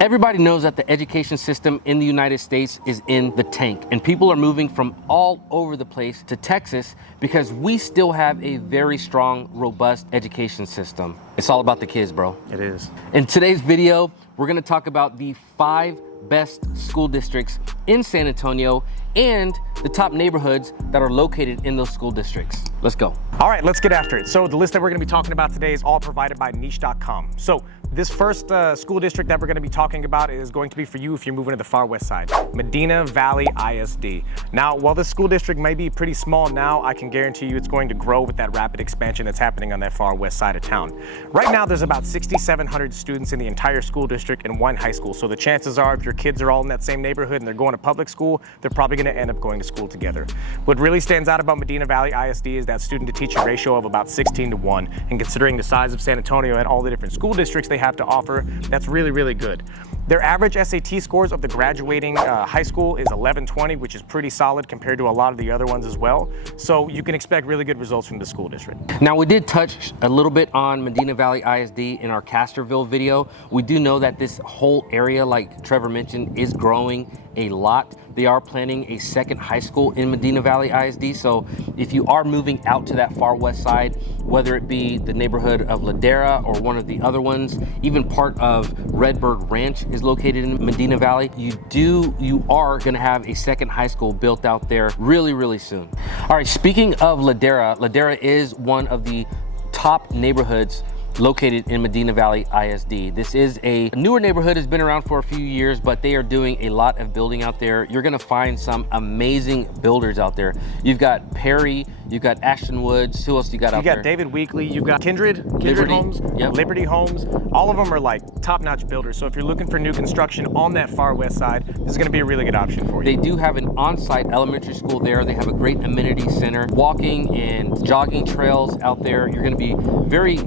Everybody knows that the education system in the United States is in the tank, and people are moving from all over the place to Texas because we still have a very strong, robust education system. It's all about the kids, bro. It is. In today's video, we're gonna talk about the 5 best school districts in San Antonio and the top neighborhoods that are located in those school districts. Let's go. All right, let's get after it. So the list that we're gonna be talking about today is all provided by niche.com. So this first school district that we're gonna be talking about is going to be for you if you're moving to the far west side, Medina Valley ISD. Now, while this school district may be pretty small now, I can guarantee you it's going to grow with that rapid expansion that's happening on that far west side of town. Right now, there's about 6,700 students in the entire school district and one high school. So the chances are, if your kids are all in that same neighborhood and they're going to public school, they're probably gonna end up going to school together. What really stands out about Medina Valley ISD is that student to teacher ratio of about 16:1. And considering the size of San Antonio and all the different school districts they have to offer, that's really, really good. Their average SAT scores of the graduating high school is 1120, which is pretty solid compared to a lot of the other ones as well. So you can expect really good results from the school district. Now, we did touch a little bit on Medina Valley ISD in our Casterville video. We do know that this whole area, like Trevor mentioned, is growing a lot. They are planning a second high school in Medina Valley ISD. So if you are moving out to that far west side, whether it be the neighborhood of Ladera or one of the other ones, even part of Redbird Ranch is located in Medina Valley, you are gonna have a second high school built out there really, really soon. All right, speaking of Ladera, Ladera is one of the top neighborhoods located in Medina Valley ISD. This is a newer neighborhood, has been around for a few years, but they are doing a lot of building out there. You're gonna find some amazing builders out there. You've got Perry, you've got Ashton Woods, who else you got out there? You got David Weekley, you've got Kindred Homes, yep. Liberty Homes. All of them are like top-notch builders. So if you're looking for new construction on that far west side, this is gonna be a really good option for you. They do have an on-site elementary school there. They have a great amenity center, walking and jogging trails out there. You're gonna be very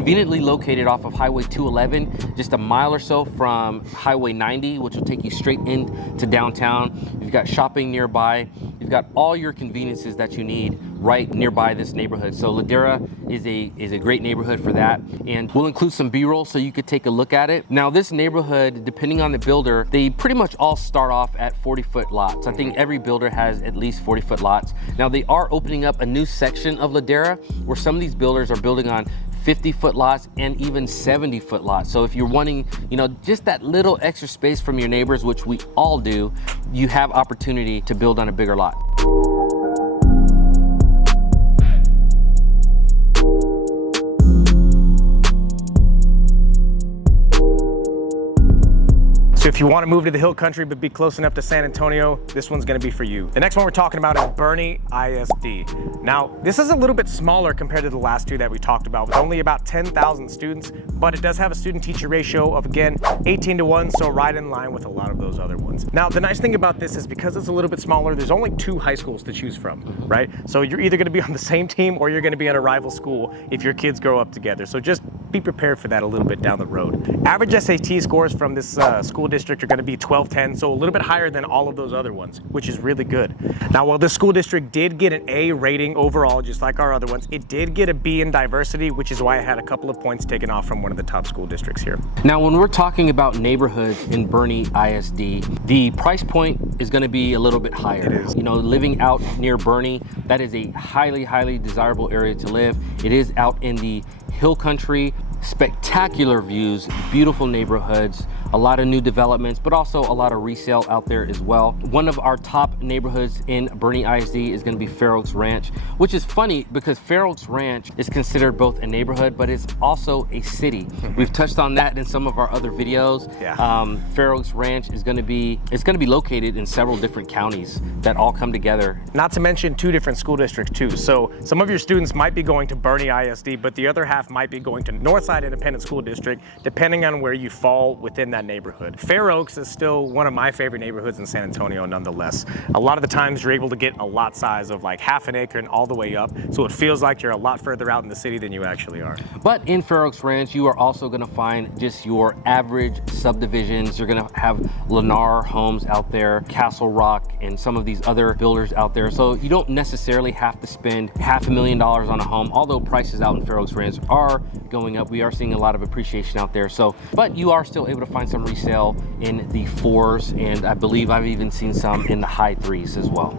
conveniently located off of Highway 211, just a mile or so from Highway 90, which will take you straight into downtown. You've got shopping nearby. You've got all your conveniences that you need right nearby this neighborhood. So Ladera is a great neighborhood for that. And we'll include some B-roll so you could take a look at it. Now, this neighborhood, depending on the builder, they pretty much all start off at 40-foot lots. I think every builder has at least 40-foot lots. Now, they are opening up a new section of Ladera where some of these builders are building on 50-foot lots and even 70-foot lots. So if you're wanting, just that little extra space from your neighbors, which we all do, you have opportunity to build on a bigger lot. So if you want to move to the hill country but be close enough to San Antonio, this one's going to be for you. The next one we're talking about is Boerne ISD. Now, this is a little bit smaller compared to the last two that we talked about, with only about 10,000 students, but it does have a student-teacher ratio of, again, 18:1, so right in line with a lot of those other ones. Now, the nice thing about this is because it's a little bit smaller, there's only 2 high schools to choose from, right? So you're either going to be on the same team or you're going to be at a rival school if your kids grow up together. So just be prepared for that a little bit down the road. Average SAT scores from this school district are going to be 1210, so a little bit higher than all of those other ones, which is really good. Now, while this school district did get an A rating overall, just like our other ones, it did get a B in diversity, which is why I had a couple of points taken off from one of the top school districts here. Now, when we're talking about neighborhoods in Boerne ISD, the price point is going to be a little bit higher. It is. Living out near Boerne, that is a highly, highly desirable area to live. It is out in the hill country, spectacular views, beautiful neighborhoods, a lot of new developments, but also a lot of resale out there as well. One of our top neighborhoods in Boerne ISD is going to be Fair Oaks Ranch, which is funny because Fair Oaks Ranch is considered both a neighborhood, but it's also a city. We've touched on that in some of our other videos. Yeah. Fair Oaks Ranch is going to be located in several different counties that all come together. Not to mention 2 different school districts too. So some of your students might be going to Boerne ISD, but the other half might be going to Northside Independent School District, depending on where you fall within that neighborhood. Fair Oaks is still one of my favorite neighborhoods in San Antonio nonetheless. A lot of the times you're able to get a lot size of like half an acre and all the way up, so it feels like you're a lot further out in the city than you actually are. But in Fair Oaks Ranch, you are also going to find just your average subdivisions. You're going to have Lennar homes out there, Castle Rock, and some of these other builders out there. So you don't necessarily have to spend $500,000 on a home, although prices out in Fair Oaks Ranch are going up. We are seeing a lot of appreciation out there. So, but you are still able to find some resale in the 4s, and I believe I've even seen some in the high 3s as well.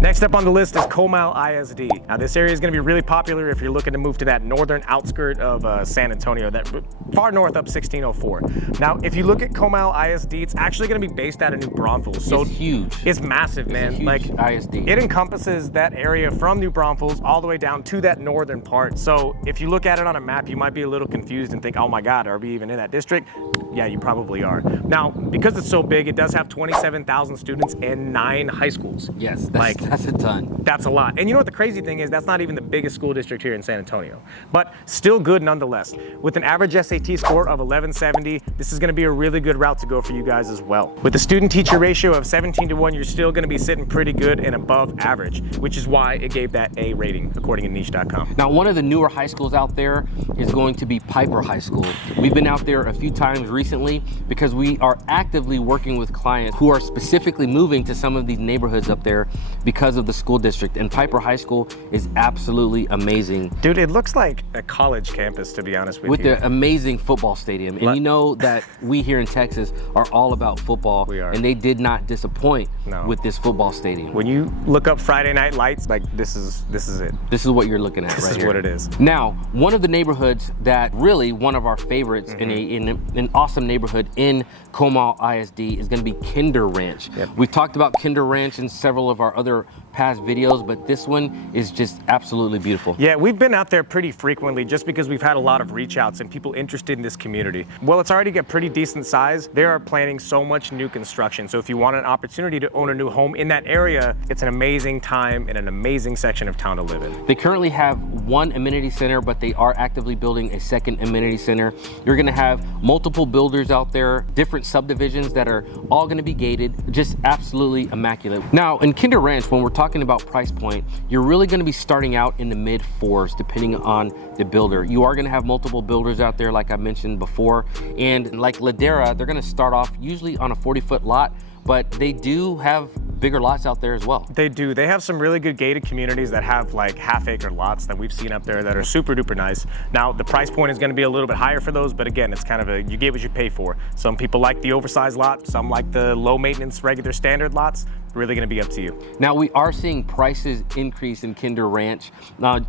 Next up on the list is Comal ISD. Now this area is going to be really popular if you're looking to move to that northern outskirt of San Antonio, that far north up 1604. Now if you look at Comal ISD, it's actually going to be based out of New Braunfels. So it's huge. It's massive, man. It's a huge ISD. It encompasses that area from New Braunfels all the way down to that northern part. So if you look at it on a map, you might be a little confused and think, oh my God, are we even in that district? Yeah, you probably are. Now, because it's so big, it does have 27,000 students and 9 high schools. Yes, that's a ton. That's a lot. And you know what the crazy thing is? That's not even the biggest school district here in San Antonio, but still good nonetheless. With an average SAT score of 1170, this is going to be a really good route to go for you guys as well. With a student-teacher ratio of 17:1, you're still going to be sitting pretty good and above average, which is why it gave that A rating, according to niche.com. Now, one of the newer high schools out there is going to be Piper High School. We've been out there a few times recently because we are actively working with clients who are specifically moving to some of these neighborhoods up there because of the school district, and Piper High School is absolutely amazing. Dude, it looks like a college campus, to be honest with you. With the amazing football stadium. And you know that we here in Texas are all about football. We are. And they did not disappoint with this football stadium. When you look up Friday Night Lights, like this is it. This is what you're looking at right here. This is what it is. Now, one of the neighborhoods that really one of our favorites in an awesome neighborhood in Comal ISD is going to be Kinder Ranch. Yep. We've talked about Kinder Ranch in several of our other past videos, but this one is just absolutely beautiful. Yeah, we've been out there pretty frequently just because we've had a lot of reach outs and people interested in this community. Well, it's already got pretty decent size. They are planning so much new construction. So if you want an opportunity to own a new home in that area, it's an amazing time and an amazing section of town to live in. They currently have one amenity center, but they are actively building a second amenity center. You're gonna have multiple builders out there, different subdivisions that are all gonna be gated, just absolutely immaculate. Now, in Kinder Ranch, when we're talking about price point, you're really gonna be starting out in the mid 4s, depending on the builder. You are gonna have multiple builders out there, like I mentioned before, and like Ladera, they're gonna start off usually on a 40-foot lot, but they do have bigger lots out there as well. They do. They have some really good gated communities that have like half-acre lots that we've seen up there that are super duper nice. Now, the price point is going to be a little bit higher for those, but again, it's kind of you get what you pay for. Some people like the oversized lot, some like the low maintenance, regular standard lots. Really going to be up to you. Now, we are seeing prices increase in Kinder Ranch,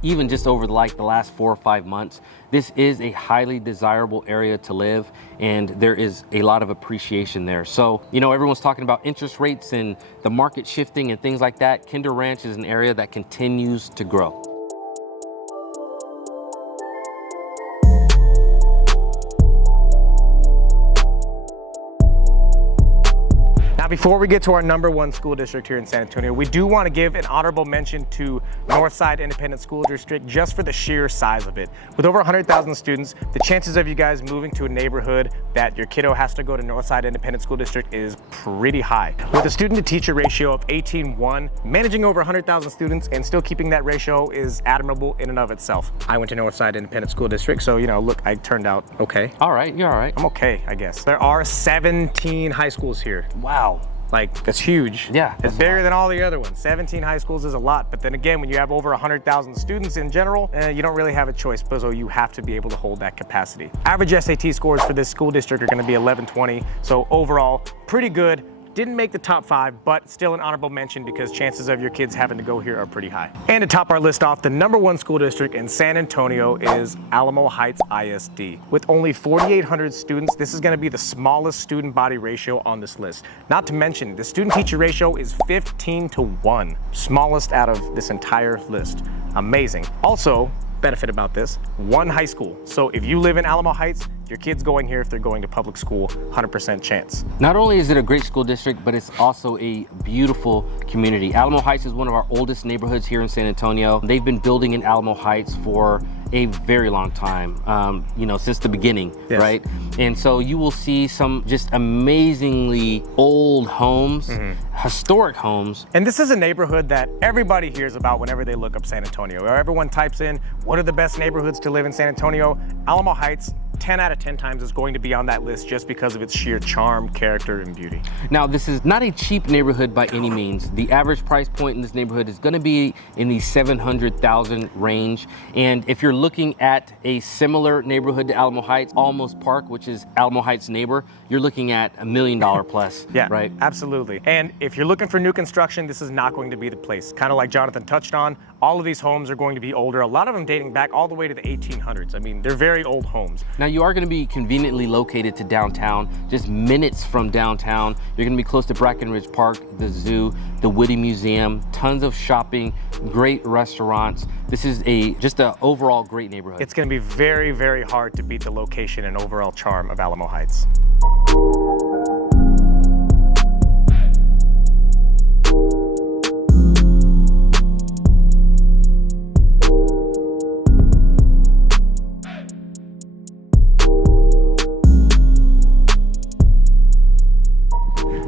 even just over the last 4 or 5 months. This is a highly desirable area to live, and there is a lot of appreciation there. So, you know, everyone's talking about interest rates and the market shifting and things like that. Kinder Ranch is an area that continues to grow. Now, before we get to our #1 school district here in San Antonio, we do want to give an honorable mention to Northside Independent School District just for the sheer size of it. With over 100,000 students, the chances of you guys moving to a neighborhood that your kiddo has to go to Northside Independent School District is pretty high. With a student-to-teacher ratio of 18:1, managing over 100,000 students and still keeping that ratio is admirable in and of itself. I went to Northside Independent School District, so, you know, look, I turned out okay. All right, you're all right. I'm okay, I guess. There are 17 high schools here. Wow. Like, that's huge. Yeah. It's bigger than all the other ones. 17 high schools is a lot, but then again, when you have over 100,000 students in general, you don't really have a choice, so you have to be able to hold that capacity. Average SAT scores for this school district are gonna be 1120, so overall, pretty good. Didn't make the top 5, but still an honorable mention because chances of your kids having to go here are pretty high. And to top our list off, the #1 school district in San Antonio is Alamo Heights ISD. With only 4,800 students, this is gonna be the smallest student body ratio on this list. Not to mention, the student-teacher ratio is 15:1, smallest out of this entire list. Amazing. Also, benefit about this, 1 high school. So if you live in Alamo Heights, your kid's going here if they're going to public school, 100% chance. Not only is it a great school district, but it's also a beautiful community. Alamo Heights is one of our oldest neighborhoods here in San Antonio. They've been building in Alamo Heights for a very long time, you know, since the beginning, yes. Right? And so you will see some just amazingly old homes, historic homes. And this is a neighborhood that everybody hears about whenever they look up San Antonio. Or everyone types in, what are the best neighborhoods to live in San Antonio? Alamo Heights 10 out of 10 times it's going to be on that list just because of its sheer charm, character, and beauty. Now, this is not a cheap neighborhood by any means. The average price point in this neighborhood is going to be in the 700,000 range. And if you're looking at a similar neighborhood to Alamo Heights, Almost Park, which is Alamo Heights' neighbor, you're looking at $1 million plus. Yeah, right? Absolutely. And if you're looking for new construction, this is not going to be the place. Kind of like Jonathan touched on, all of these homes are going to be older, a lot of them dating back all the way to the 1800s. I mean, they're very old homes. Now, you are going to be conveniently located to downtown, just minutes from downtown. You're going to be close to Brackenridge Park, the zoo, the Whitty Museum, tons of shopping, great restaurants. This is just an overall great neighborhood. It's going to be very, very hard to beat the location and overall charm of Alamo Heights.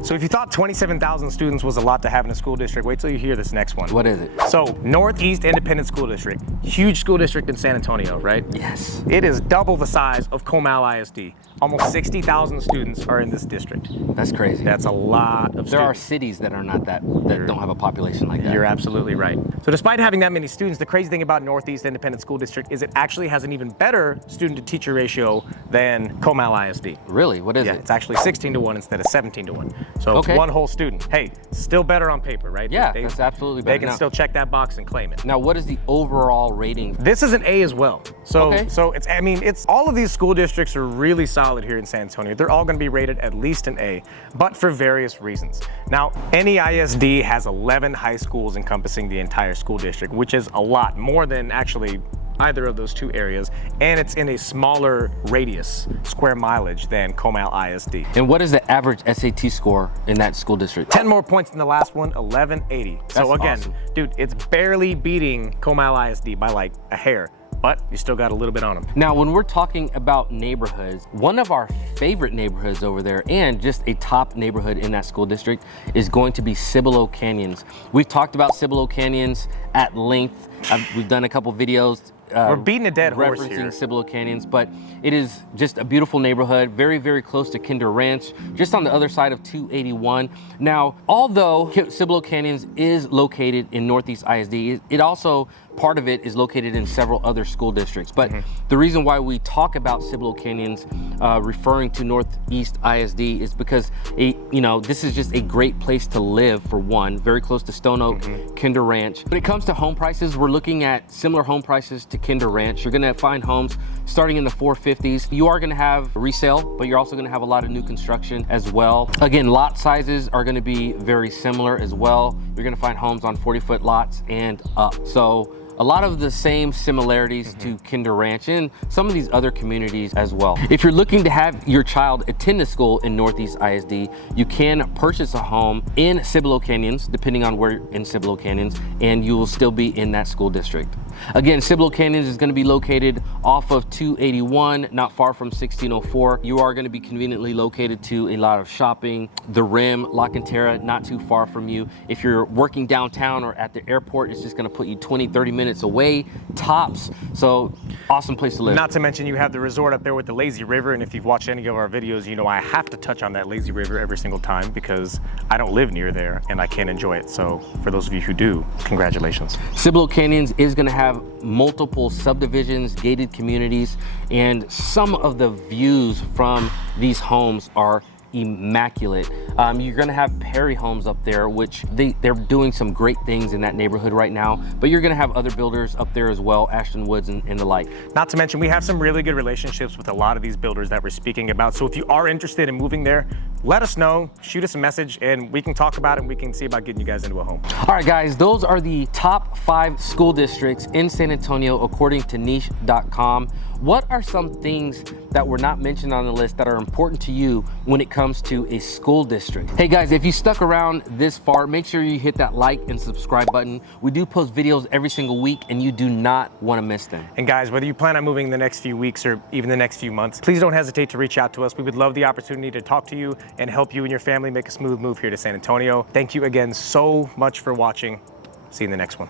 So if you thought 27,000 students was a lot to have in a school district, wait till you hear this next one. What is it? So Northeast Independent School District, huge school district in San Antonio, right? Yes. It is double the size of Comal ISD. Almost 60,000 students are in this district. That's crazy. That's a lot of students. There are cities that are not that don't have a population like that. You're absolutely right. So despite having that many students, the crazy thing about Northeast Independent School District is it actually has an even better student to teacher ratio than Comal ISD. Really? What is Yeah, it? it's actually 16 to 1 instead of 17 to 1. So Okay. one whole student. Hey, still better on paper, right? Yeah, that's absolutely better. They can Now- still check that box and claim it. Now, what is the overall rating? This is an A as well. So, Okay. so it's all of these school districts are really solid here in San Antonio. They're all going to be rated at least an A, but for various reasons. Now, NEISD has 11 high schools encompassing the entire school district, which is a lot more than actually either of those two areas, and it's in a smaller radius, square mileage, than Comal ISD. And what is the average SAT score in that school district? 10 more points than the last one, 1180. So That's again, awesome. dude, it's barely beating Comal ISD by like a hair, but you still got a little bit on them. Now, when we're talking about neighborhoods, one of our favorite neighborhoods over there, and just a top neighborhood in that school district, is going to be Cibolo Canyons. We've talked about Cibolo Canyons at length. We've done a couple videos. We're beating a dead horse referencing here. Cibolo Canyons, but it is just a beautiful neighborhood, very, very close to Kinder Ranch, just on the other side of 281. Now, although Cibolo Canyons is located in Northeast ISD, it also, part of it is located in several other school districts. But the reason why we talk about Cibolo Canyons referring to Northeast ISD is because this is just a great place to live, for one, very close to Stone Oak, Kinder Ranch. When it comes to home prices, we're looking at similar home prices to Kinder Ranch. You're gonna find homes starting in the 450s. You are gonna have resale, but you're also gonna have a lot of new construction as well. Again, lot sizes are gonna be very similar as well. You're gonna find homes on 40-foot lots and up. So a lot of the same similarities to Kinder Ranch and some of these other communities as well. If you're looking to have your child attend a school in Northeast ISD, you can purchase a home in Cibolo Canyons, depending on where in Cibolo Canyons, and you will still be in that school district. Again, Cibolo Canyons is going to be located off of 281, not far from 1604. You are going to be conveniently located to a lot of shopping. The Rim, La Cantera, not too far from you. If you're working downtown or at the airport, it's just going to put you 20, 30 minutes away, tops. So awesome place to live. Not to mention you have the resort up there with the lazy river, and if you've watched any of our videos, you know I have to touch on that lazy river every single time because I don't live near there and I can't enjoy it. So for those of you who do, congratulations. Cibolo Canyons is going to have multiple subdivisions, gated communities, and some of the views from these homes are immaculate. You're gonna have Perry Homes up there, which they're doing some great things in that neighborhood right now, but you're gonna have other builders up there as well, Ashton Woods and the like. Not to mention, we have some really good relationships with a lot of these builders that we're speaking about. So if you are interested in moving there, let us know, shoot us a message, and we can talk about it and we can see about getting you guys into a home. All right, guys, those are the top 5 school districts in San Antonio according to niche.com. What are some things that were not mentioned on the list that are important to you when it comes to a school district? Hey guys, if you stuck around this far, make sure you hit that like and subscribe button. We do post videos every single week and you do not want to miss them. And guys, whether you plan on moving the next few weeks or even the next few months, please don't hesitate to reach out to us. We would love the opportunity to talk to you and help you and your family make a smooth move here to San Antonio. Thank you again so much for watching. See you in the next one.